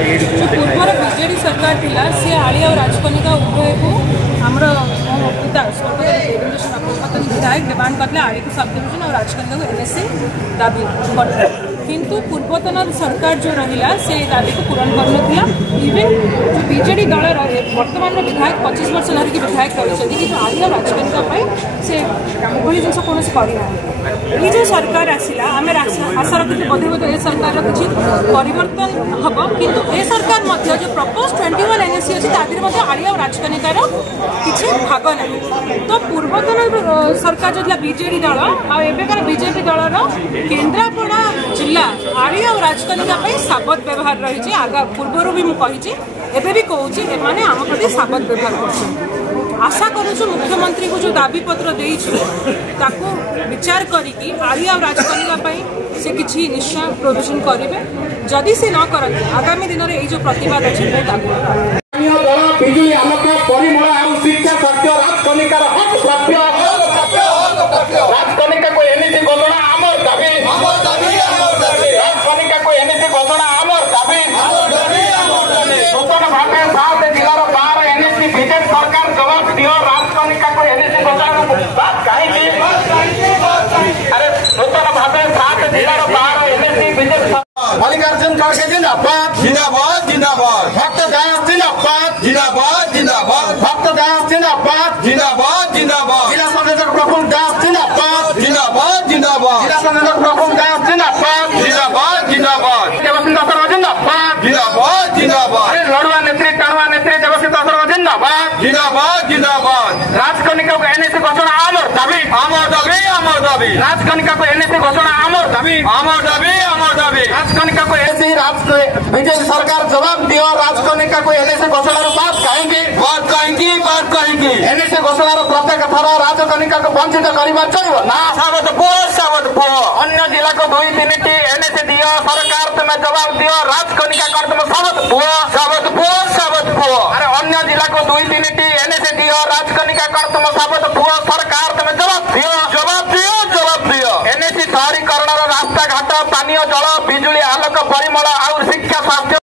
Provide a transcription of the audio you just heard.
पूर्वर BJD सरकार थिला सी आली और राजकनिका उभय को आमर पिता पूर्वतन विधायक डिमांड करते आली को सब डिविजन और राजकनिका को एनएससी दाबी करते किंतु पूर्वतन सरकार जो रहा से दाबी को पूरण करना इवेन जो बीजेडी दल वर्तमान विधायक 25 वर्ष धरिकी विधायक रही कि आली और राजकनिका से उभय जिन कौन करना ये जो सरकार आसला आम आशा रखी बोधे बोधे ए सरकार किसी परिवर्तन हम किंतु ए सरकार मध्य जो प्रपोज 21 एनएससी अच्छी आली और राजकनिकार किसी भाग ना तो पूर्वतन सरकार जो बीजेडी दल आबेकार बीजेपी दलर केन्द्रापड़ा जिला आली और राजकनिका साबत व्यवहार रही आगा पूर्वर भी मुझे एवं भी कहूँ एमाने आम प्रति साबत व्यवहार कर आशा करूँ मुख्यमंत्री को जो दाबी पत्र देको विचार करी आली और राजकनिका से किसी निश्चय प्रोविजन करेंगे जदि से न करते आगामी दिन में जो प्रतिवाद अच्छे बहुत आगे बिजुली आलोक परिमल और शिक्षा स्वास्थ्य राजकनिकार हक प्राप्य राजकनिका को एमती घोषणा आमर दाबी राजकनिका को एमती घोषणा आमर दाबी नूतन भाव 7 जिलार 12 एनएससी बीजेपी सरकार जवाब दियो राजकनिका को एनएससी घोषणा बात कहीं अरे नूतन भाव 7 जिलार 12 एनएससी बीजेपी मल्लिकार्जुन खड़गे जिंदाबाद जिंदाबाद जिंदाबाद भक्त दास जिंदाबाद जिंदाबाद जिंदाबाद भक्त दास जिंदाबाद जिंदाबाद जिंदाबाद जिला संयोजक प्रफुल्ल दास जिंदाबाद जिंदाबाद जिंदाबाद जिला संयोजक प्रफुल्ल दास जिंदाबाद जिंदाबाद जिंदाबाद देवसिंह सर्व जिंदाबाद जिंदाबाद जिंदाबाद लड़ुआ नेत्री देवसिंह सर्व जिंदाबाद जिंदाबाद जिंदाबाद राजकनिका को एनएससी घोषणा आमर दाबी आमर दाबी आमर दाबी राजकनिका को एनएससी घोषणा आमर दाबी आमर दाबी आमर दाबी राजकनिका को ऐसी बीजेपी सरकार जवाब दियो राजकनिका को एनएससी घोषणार बात कहेंगी एनएससी घोषणार प्रत्येक थर राजकनिका को वंचित करवा चाहिए ना साबत पुओ अन्य जिला को 2-3 एनएससी दियो सरकार तुम्हें जवाब दियो राजकनिका कर तुम साबत पुओ अरे अन्य जिला को 2-3 एनएससी दियो राजकनिका कर तुम साबत पुओ सरकार